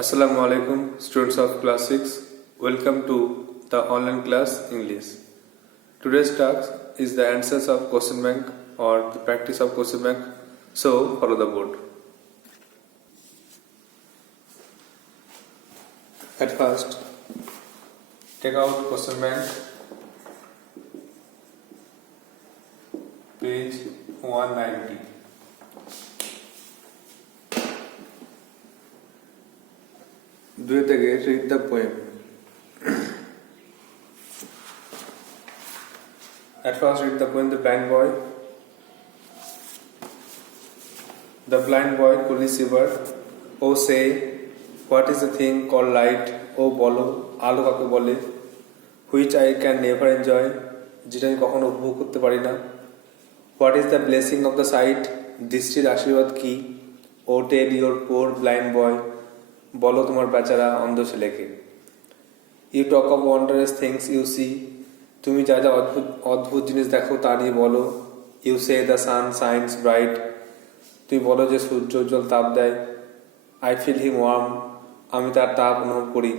Assalamu alaikum, students of class 6. Welcome to the online class English. Today's task is the answers of question bank or the practice of question bank. So follow the board. At first, take out question bank, page 190. Do it again, read the poem. At first, read the poem, The Blind Boy. The blind boy coolly shivered. Oh, say, what is the thing called light? Oh, bolo, আলো কাকে বলে? Which I can never enjoy, যেটা আমি কখনো উপভোগ করতে পারি না. What is the blessing of the sight? দৃষ্টির আশীর্বাদ কি? Oh, tell your poor blind boy, বলো তোমার বেচারা অন্ধ ছেলেকে. You talk of wondrous things you see, তুমি যা যা অদ্ভুত অদ্ভুত জিনিস দেখো তা নিয়ে বলো. You say the sun shines bright, তুমি বলো যে সূর্য উজ্জ্বল তাপ দেয়. আই ফিল হিম ওয়ার্ম, আমি তার তাপ অনুভব করি.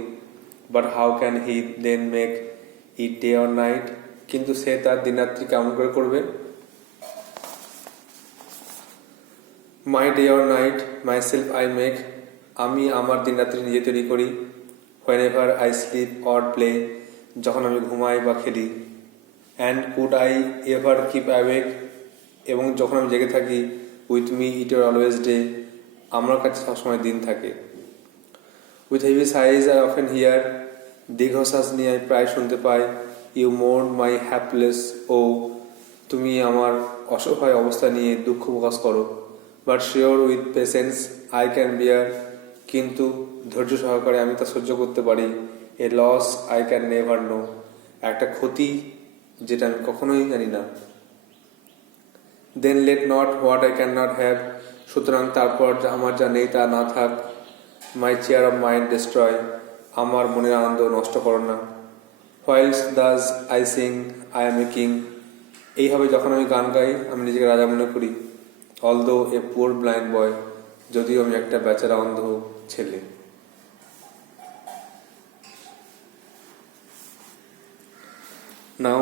But how can he then make it day or night, কিন্তু সে তার দিনরাত্রি কেমন করে করবে? My day or night myself I make, আমি আমার দিনরাত্রি নিজে তৈরি করি. Whenever I sleep or play, যখন আমি ঘুমাই বা খেলি. And could I ever keep awake, এবং যখন আমি জেগে থাকি. With me it are always day, আমার কাছে সবসময় দিন থাকে. With heavy size I often here, দীর্ঘশ্বাস নিয়ে আমি প্রায় শুনতে পাই. ইউ মোর্ন মাই হ্যাপলেস ও, তুমি আমার অসহায় অবস্থা নিয়ে দুঃখ প্রকাশ করো. But sure with patience I can bear, কিন্তু ধৈর্য সহকারে আমি তা সহ্য করতে পারি. A loss I can never know, একটা ক্ষতি যেটা আমি কখনোই জানি না. Then let not what I can not have, সুতরাং তারপর আমার যা নেই তা না থাক. My cheer of mind destroy, আমার মনের আনন্দ নষ্ট করো না. Whilst thus I sing I am a king, এইভাবে যখন আমি গান গাই আমি নিজেকে রাজা মনে করি. অলদো এ পুয়ার ব্লাইন্ড বয়, যদিও আমি একটা বেচারা অন্ধ ছেলে. Now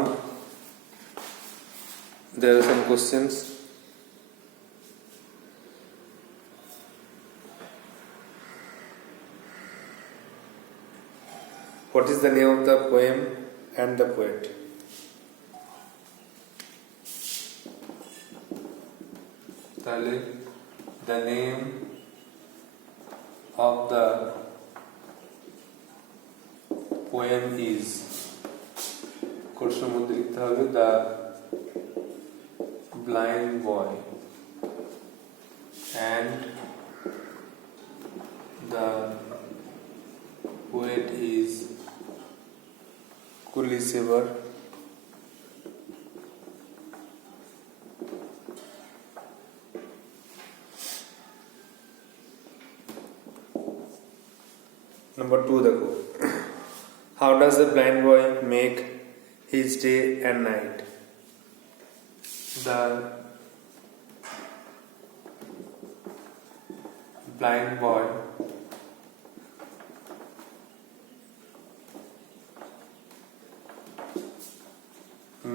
there are some questions. What is the name of the poem and the poet? তাহলে the name of the poem is, কোর্সের মধ্যে লিখতে হবে the blind boy and the poet is Coolie Shiver. Number 2 देखो, how does the blind boy make his day and night? The blind boy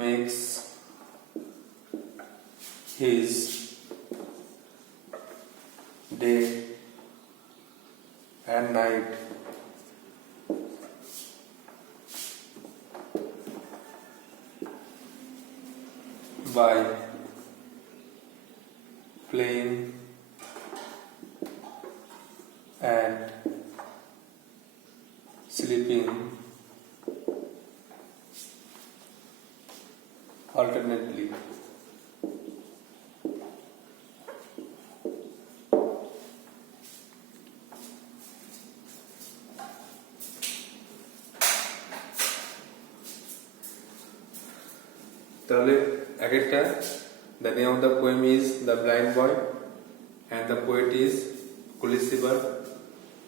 makes his day and night by playing and sleeping alternately. তাহলে একটা, the name of the poem is The Blind Boy and the poet is Coolie Shiver.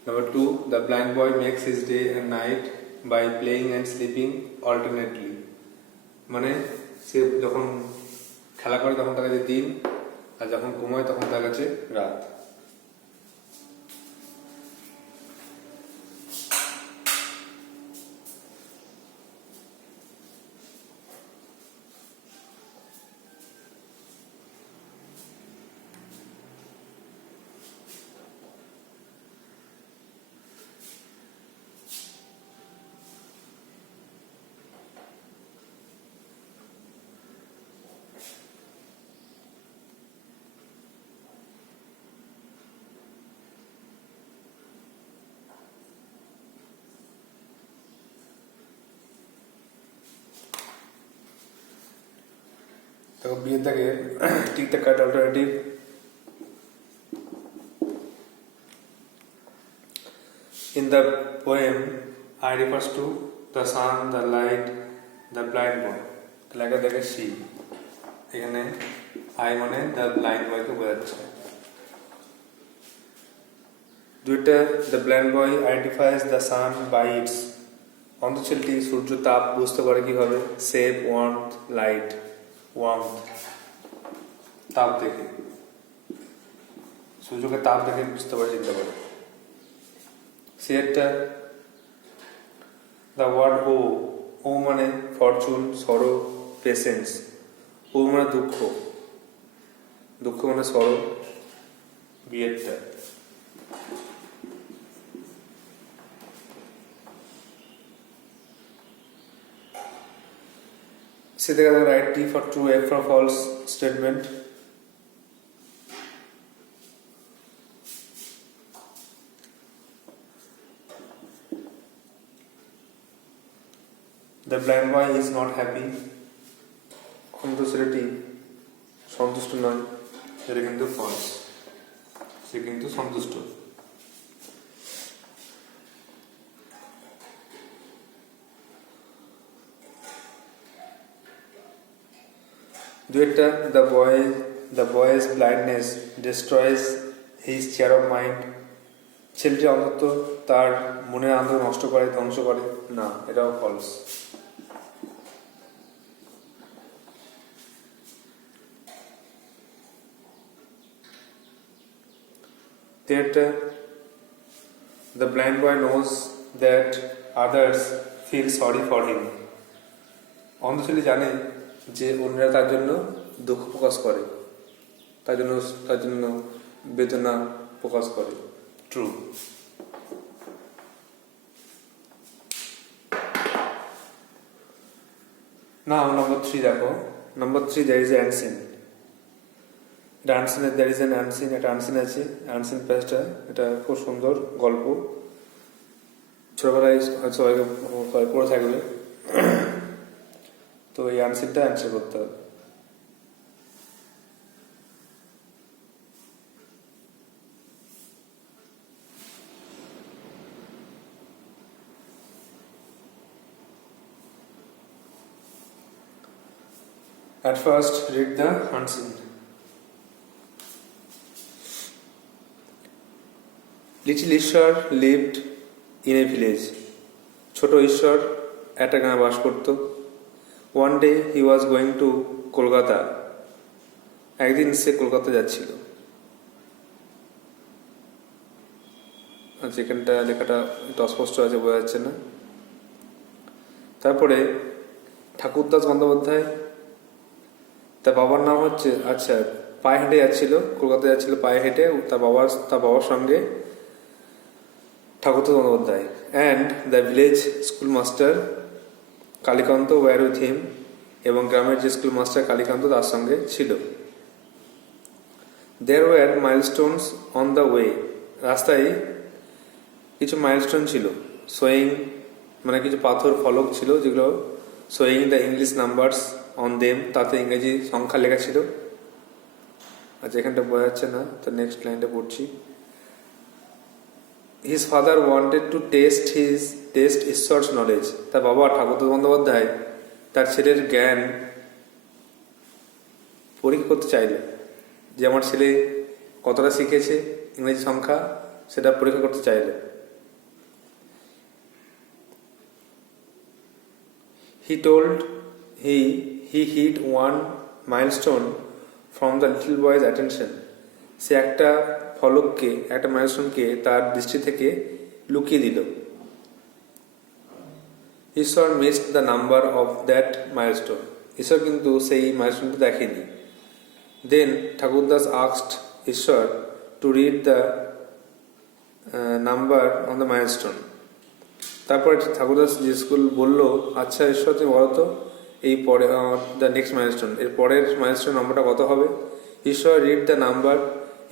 Number 2, the blind boy makes his day and night by playing and sleeping alternately. মানে সে যখন খেলা করে তখন তার কাছে দিন, আর যখন ঘুমায় তখন তার কাছে রাত. দেখো বিয়ের দাগে tick the correct alternative. In the poem, I refers to the sun, the light, the blind boy. লেখা দেখে সি, এখানে আই মানে দ্য ব্লাইন্ড বয়কে বোঝাচ্ছে। দুইটা the blind boy identifies the sun by its, অন্ধ সূর্য তাপ বুঝতে পারে কিভাবে, সেভ ওয়ার্মথ লাইট, ওয়ার্মথ তাপ দেখে, সূর্যকে তাপ দেখে বুঝতে পারে, চিনতে পারে। সেটা দ্য ওয়ার্ড ও, ও মানে ফরচুন, সরো, পেশেন্স, ও মানে দুঃখ, দুঃখ মানে সরো, বিয়েরটা। সে দেখা যাবে right T for true, F for false statement. The blind boy is not happy. অন্ধ ছেলেটি সন্তুষ্ট নয়, এটা কিন্তু ফলস, সে কিন্তু সন্তুষ্ট। দুইটা the boy's blindness destroys his chair of mind. ছেলেটি অন্তত তার মনের আনন্দ নষ্ট করে, ধ্বংস করে না, এটাও false. The blind boy knows that others feel sorry for him. অন্ধ ছেলে জানে যে অন্যরা তার জন্য দুঃখ প্রকাশ করে, তার জন্য বেদনা প্রকাশ করে। ট্রু। নাও নম্বর 3 দেখো। নম্বর 3, there is an unseen. there is an unseen, একটা আনসিন আছে। আনসিন পেজটা, এটা খুব সুন্দর গল্প, ছোটবেলায় হয়তো সবাইকে পড়ে থাকবে। তো এই আনসিনটা অ্যান্সার করতে হবে। At first, read the unseen. Little Ishwar lived in a village. ছোট ঈশ্বর একটা গ্রামে বাস করত। One day he was going to Kolkata. একদিন সে কলকাতা যাচ্ছিল। আচ্ছা, এখানটা লেখাটা একটু অস্পষ্ট আছে, বোঝা যাচ্ছে না। তারপরে ঠাকুরদাস বন্দ্যোপাধ্যায়, তার বাবার নাম হচ্ছে, আচ্ছা, পায়ে হেঁটে যাচ্ছিল, কলকাতা যাচ্ছিল পায়ে হেঁটে, তার বাবার সঙ্গে Thakurdas Bandyopadhyay and the village school master Kalikanta were with him, এবং গ্রামের যে স্কুল মাস্টার কালীকান্ত তার সঙ্গে ছিল। There were milestones on the way, রাস্তায় কিছু মাইলস্টোন ছিল। শোয়িং মানে কিছু পাথর ফলক ছিল, যেগুলো showing the English numbers on them, তাতে ইংরেজি সংখ্যা লেখা ছিল। আচ্ছা, এখানটা বোঝা যাচ্ছে না, তো নেক্সট লাইনটা পড়ছি। His father wanted to test ঈশ্বর's knowledge. তার বাবা ঠাকুরদাস বন্দ্যোপাধ্যায় তার ছেলের জ্ঞান পরীক্ষা করতে চাইল, যে আমার ছেলে কতটা শিখেছে ইংরেজি সংখ্যা, সেটা পরীক্ষা করতে চাইল। He hid one milestone from the little boy's attention. সে একটা ফলককে, একটা মাইলস্টোনকে তার দৃষ্টি থেকে লুকিয়ে দিল। ঈশ্বর missed the number of that milestone, ঈশ্বর কিন্তু সেই মাইলস্টোনটা দেখেনি। দেন ঠাকুরদাস আস্কড ঈশ্বর to read the number on the milestone. তারপরে ঠাকুরদাস স্কুল বলল, আচ্ছা ঈশ্বর তুমি বলো তো এই পরে দ্য নেক্সট মাইলস্টোন, এর পরের মাইলস্টোন নাম্বারটা কত হবে। ঈশ্বর রিড দ্য নাম্বার,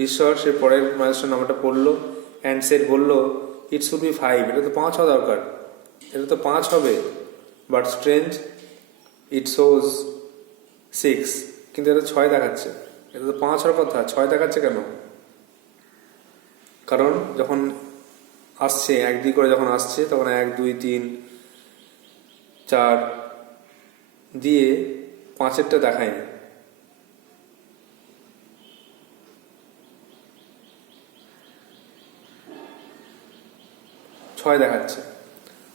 ঈশ্বর সে পরের মাইলস্টোন নাম্বারটা পড়লো অ্যান্ড সেট বললো, ইট শুড বি 5, এটা তো 5 হওয়া দরকার, এটা তো 5 হবে। বাট স্ট্রেঞ্জ, ইট শোজ 6, কিন্তু এটা 6 দেখাচ্ছে, এটা তো 5 হওয়ার কথা, 6 দেখাচ্ছে কেন? কারণ যখন আসছে 1 2 করে যখন আসছে তখন 1 2 3 4 দিয়ে 5-এরটা দেখায়নি। ছয় দেখাচ্ছে,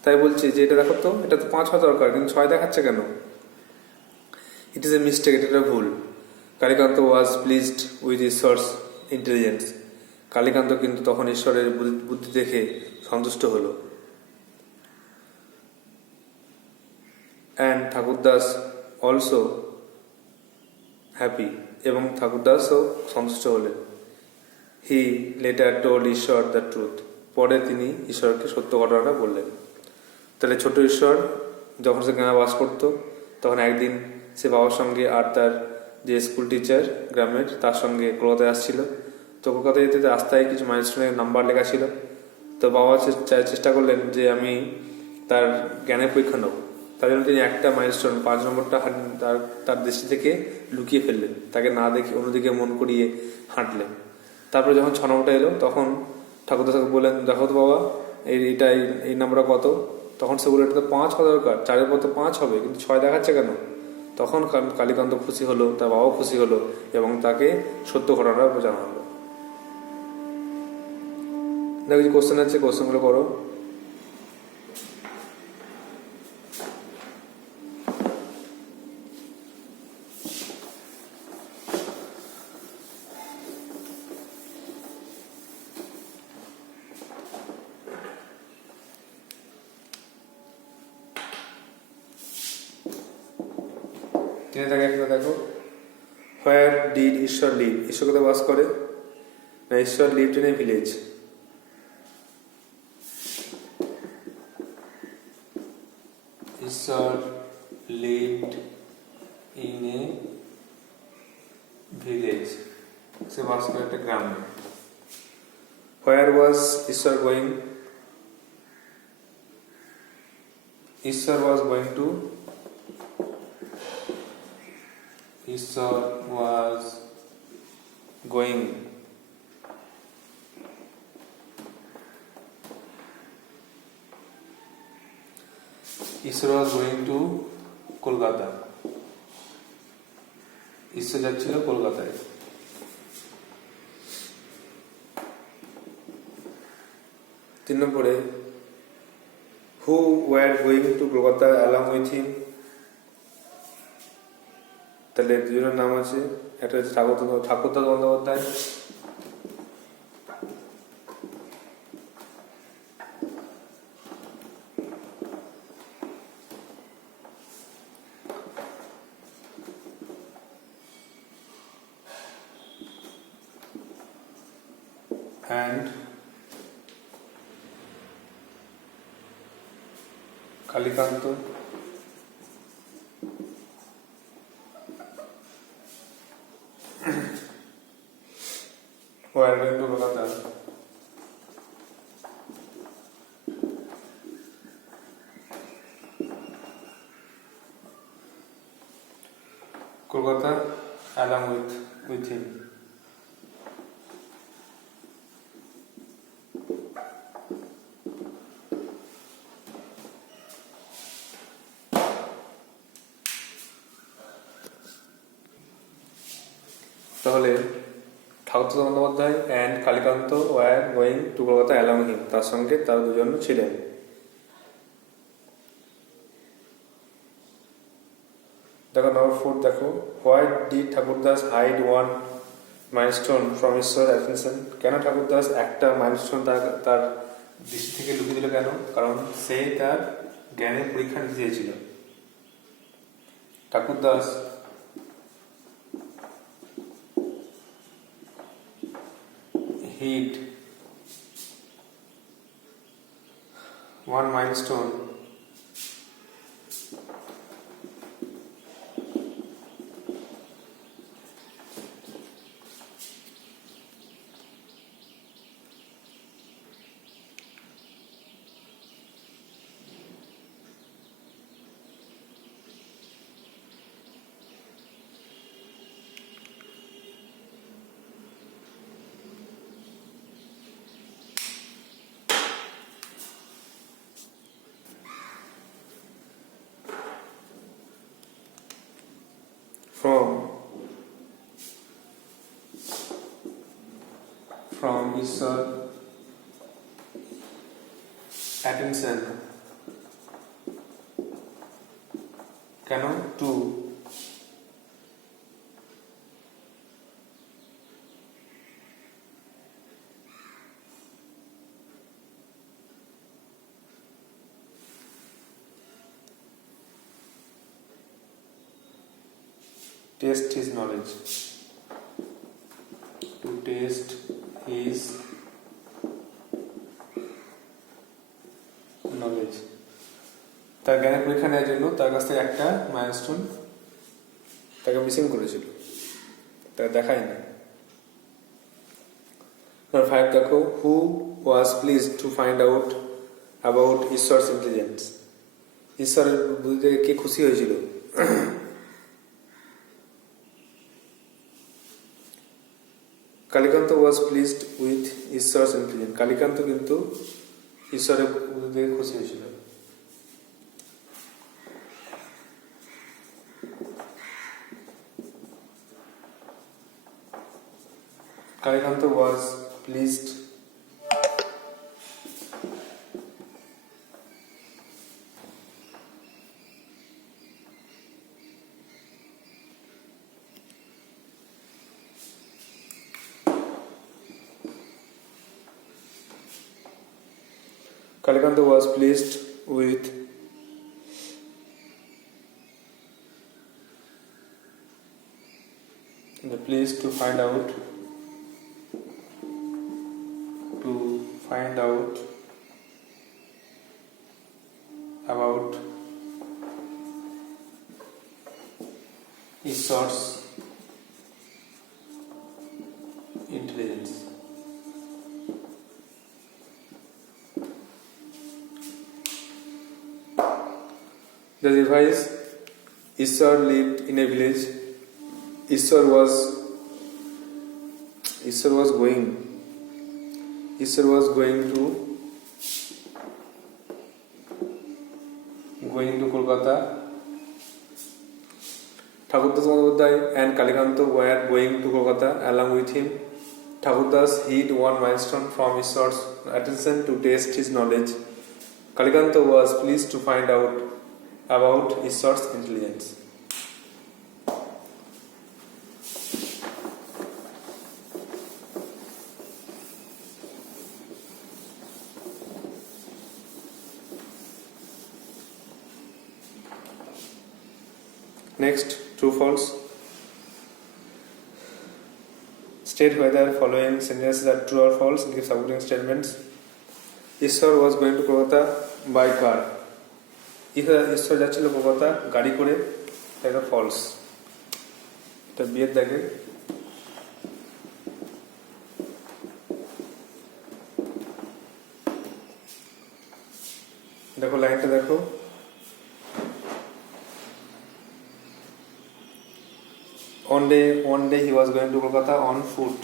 তাই বলছি যে এটা দেখো তো, এটা তো 5 হওয়া দরকার, কিন্তু 6 দেখাচ্ছে কেন? ইট ইজ এ মিস্টেক, এটা একটা ভুল। Kalikanta was pleased with Ishwar's intelligence. Kalikanta কিন্তু তখন ঈশ্বরের বুদ্ধি দেখে সন্তুষ্ট হলো। অ্যান্ড ঠাকুরদাস অলসো হ্যাপি, এবং ঠাকুরদাসও সন্তুষ্ট হলেন। হি লেটার টোল্ড ঈশ্বর দ্য ট্রুথ। পরে তিনি ঈশ্বরকে সত্য ঘটনাটা বললেন। তাহলে ছোট ঈশ্বর যখন সে গ্রামে বাস করতো তখন একদিন সে বাবার সঙ্গে আর তার যে স্কুল টিচার গ্রামের তার সঙ্গে কলকাতায় আসছিল। তো কলকাতায় যেতে রাস্তায় কিছু মাইলস্টোনের নাম্বার লেখা ছিল। তো বাবা চেষ্টা করলেন যে আমি তার জ্ঞানের পরীক্ষা নেব। তার জন্য তিনি একটা মাইলস্টোন 5 নম্বরটা তার তার দৃষ্টি থেকে লুকিয়ে ফেললেন, তাকে না দেখে অন্যদিকে মন করিয়ে হাঁটলেন। তারপরে যখন 6 নম্বরটা এলো তখন ঠাকুরদাকে বললেন, দেখো তো বাবা এইটা এই নাম্বারটা কত? তখন সে বলল, এটা তো 5 হওয়া দরকার, 4-এর পর তো 5 হবে, কিন্তু 6 দেখাচ্ছে কেন? তখন কালীকান্ত খুশি হলো, তার বাবাও খুশি হলো এবং তাকে সত্য ঘটনাটা বোঝানো হলো। দেখো কিছু কোশ্চেন আছে, কোশ্চেনগুলো করো। তিনি তাকে একটা দেখো, হোয়ার ডিড ঈশ্বর লিভ? ঈশ্বর কোথায় বাস করে? না, ঈশ্বর লিভড ইন এ ভিলেজ। ঈশ্বর লিভড ইন এ ভিলেজ, সে বাস করে একটা গ্রামে। হোয়ার ওয়াজ ঈশ্বর গোয়িং? ঈশ্বর ওয়াজ গোয়িং টু, ঈশ্বর ওয়াজ গোয়িং ঈশ্বর ওয়াজ গোয়িং টু কলকাতা। ঈশ্বর যাচ্ছিল কলকাতায়। 3 নম্বরে, who were going to Kolkata along with him? তাহলে দুজনের নাম আছে, একটা হচ্ছে ঠাকুরদাস বন্দ্যোপাধ্যায়, and Kalikanta were going to Kolkata. Kolkata along with him। তাহলে Thakurdas Bandyopadhyay and Kalikanta were going to Kolkata along him, তার সঙ্গে তারা দুজন ছিলেন। দেখো নম্বর 4 দেখো, why did Thakurdas hide one milestone from Ishwar attention? কেন ঠাকুরদাস একটা মাইলস্টোন তার দৃষ্টি থেকে লুকিয়ে দিল কেন? কারণ সে তার জ্ঞানের পরীক্ষা নিতে চেয়েছিল। Thakurdas hid one milestone from ঈশ্বর attention কেন to test his knowledge, to test his knowledge, তার জ্ঞানের পরীক্ষা নেওয়ার জন্য তার কাছ থেকে একটা মাইলস্টোন তাকে মিসিং করেছিল, তাকে দেখায়নি। নাম্বার 5 দেখো, who was pleased to find out about Ishwar's intelligence, ঈশ্বরের বুদ্ধি থেকে কে খুশি হয়েছিল? Kalikanta was pleased with Ishwar's intelligence, Kalikanta কিন্তু ঈশ্বরের বুদ্ধি থেকে খুশি হয়েছিল। Kalikanta was pleased Kalikanta was pleased with the place to find out about Ishwar's intelligence. The device, Ishwar lived in a village. Ishwar was going to Kolkata. Thakurdas Bandyopadhyay and Kalikanta were going to Kolkata along with him. Thakurdas hid one milestone from Ishwar's attention to test his knowledge. Kalikanta was pleased to find out about Ishwar's intelligence. Next, true false. State whether following sentences are true or false. Give supporting statements. Ishwar was going to Kolkata by car. ঈশ্বর যাচ্ছিল কলকাতা গাড়ি করে, এটা ফলস। এটা বিয়ের দেখে দেখো, লাইনটা দেখো, one day he was going to Kolkata on foot.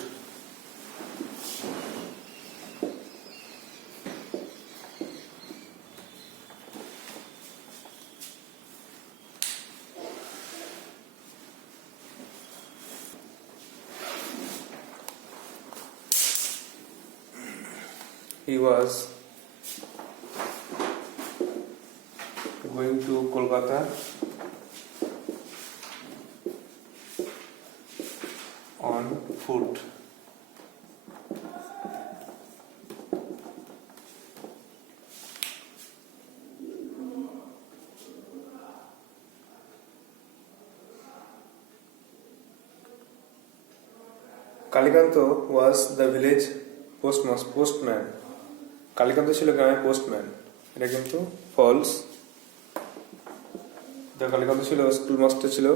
He was going to Kolkata on foot. Kalikanto was the village postman. Kalikanta ছিল গ্রামের পোস্টম্যান, এটা কিন্তু ফলস। কালীকান্ত ছিল স্কুল মাস্টার ছিল,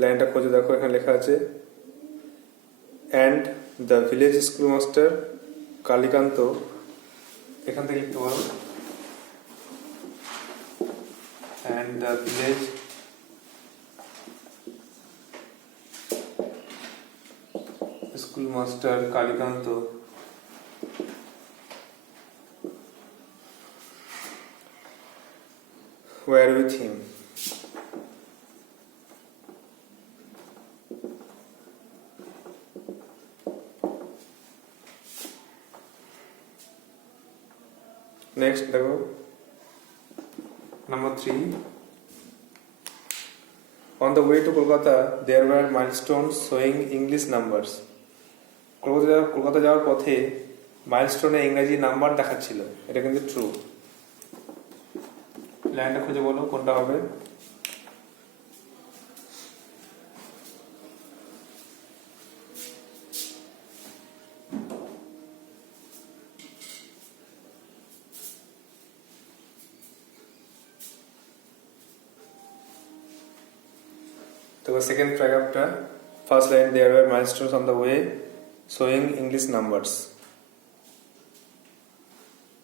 লাইনটা খোঁজে দেখো, এখানে লেখা আছে and the village school master Kalikanta, এখান থেকে লিখতে পারো and the village school master Kalikanta were with him. Next দেখো number 3, on the way to Kolkata there were milestones showing English numbers. Kolkata যাওয়ার পথে মাইলস্টোনে ইংরেজি নাম্বার দেখাচ্ছিল, এটা কিন্তু ট্রু। লাইনটা খুঁজে বলো কোনটা হবে। তো সেকেন্ড প্যারাগ্রাফটা first line, there were milestones on the way showing English numbers.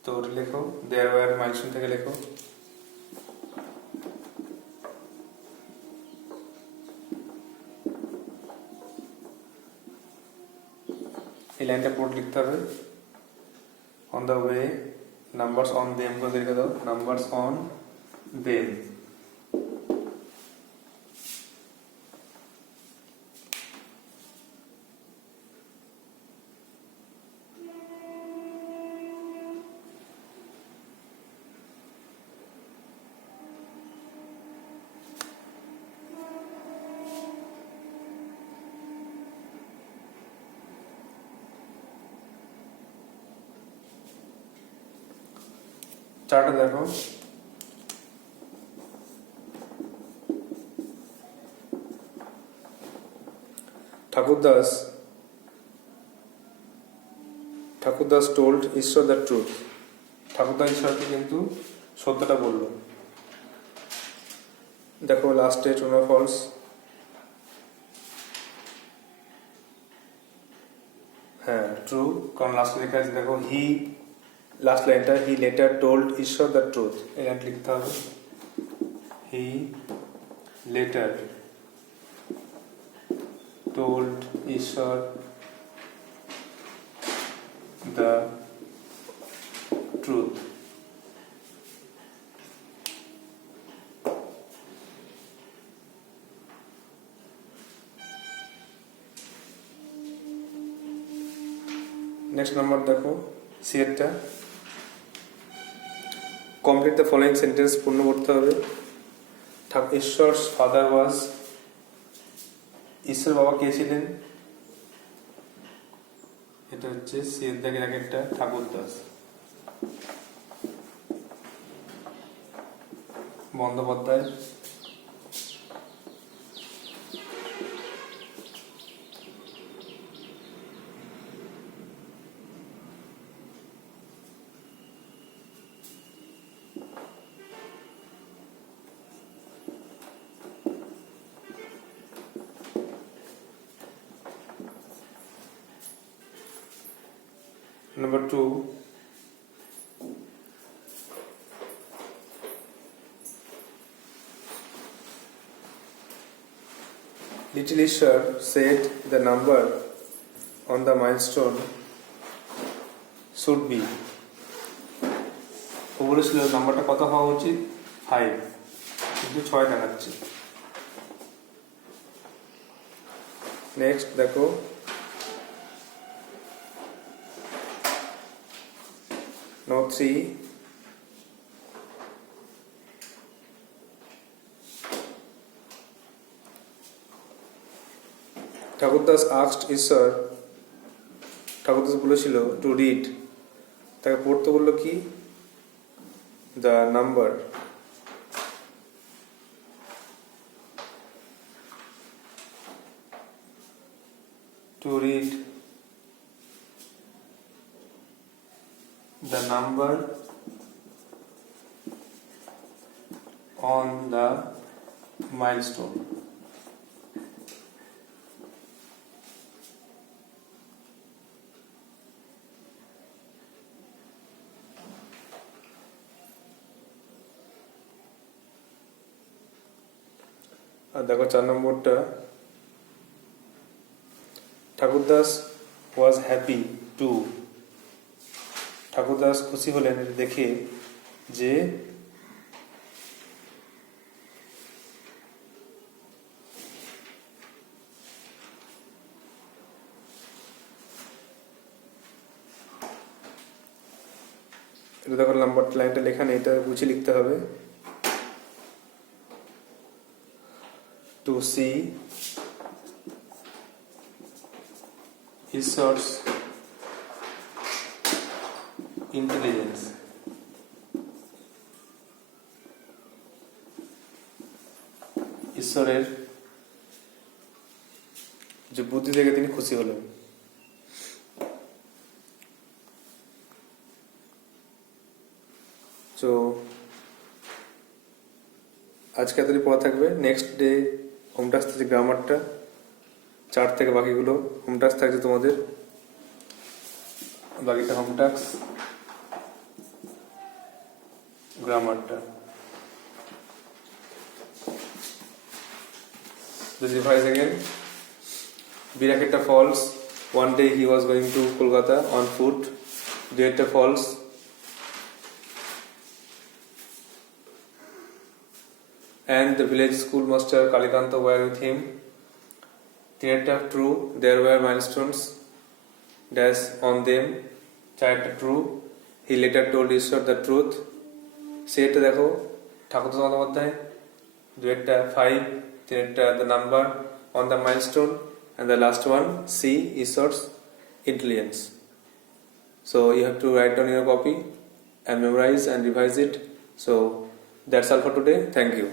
তো ওটা লেখো, দেয়ার ওয়ার মাইলস্টোন থেকে লেখো। এই লাইনটা পুরো লিখতে হবে, on the way numbers on them করে লিখে দাও, নাম্বারস অন দেম। চারটা দেখো, ঠাকুরদাস টোল্ড ঈশ্বর দ্য ট্রুথ। ঠাকুরদাস ঈশ্বরকে কিন্তু সত্যটা বলল। দেখো লাস্টে ট্রু না ফলস। হ্যাঁ ট্রু, কারণ লাস্টে লেখা আছে দেখো, হি, লাস্ট লাইনটা, হি লেটার টোল্ড ঈশ্বর দ্য ট্রুথ, এই লাইনটা লিখতে হবে, হি লেটার টোল্ড ঈশ্বর দ্য ট্রুথ। নেক্সট নাম্বার দেখো সিএরটা, কমপ্লিট দ্য ফলোইং সেন্টেন্স, পূর্ণ করতে হবে। ঈশ্বরস ফাদার ওয়াজ, ঈশ্বর বাবা কে ছিলেন, এটা হচ্ছে সিএর দাগের আগে একটা ঠাকুরদাস। বন্দ্যোপাধ্যায়, Number 2, Little Ishwar said the number on the milestone should be, ও বলেছিল নাম্বারটা কত হওয়া উচিত, 5, কিন্তু 6 দেখাচ্ছে। নেক্সট দেখো Note 3, ঠাকুরদাস asked ঈশ্বর, ঠাকুরদাস বলেছিল টু রিড, তাকে পড়তে বললো কি, the number. To read the number on the milestone. আর দেখো 4 নম্বরটা, Thakurdas was happy to, Thakurdas খুশি হলেন দেখে যে এটা দেখো নাম্বার লাইনটা লেখা নেই, এটা বুঝে লিখতে হবে। টু সি ঈশ্বরস ইন্টেলিজেন্স, ঈশ্বরের যে বুদ্ধি থেকে তিনি খুশি হলেন। তো আজকে এতদিন পড়া থাকবে। নেক্সট ডে হোম টাস্ক থাকছে গ্রামারটা, 4 থেকে বাকিগুলো হোম টাস্ক থাকছে তোমাদের, বাকিটা হোম টাস্ক গ্রামারটা। Let's revise again. Biraketa Falls. One day he was going to Kolkata on foot. Biraketa Falls. And the village schoolmaster Kalikanta were with him. Tiretta true, there were milestones dash on them. Character true, he later told Ishwar the truth. সেটা দেখো ঠাকুর চট্টোপাধ্যায়, দুয়েরটা 5, তিনেরটা the number on the milestone, and the last one C Ishwar's intelligence. So you have to write down your copy and memorize and revise it. So that's all for today. Thank you.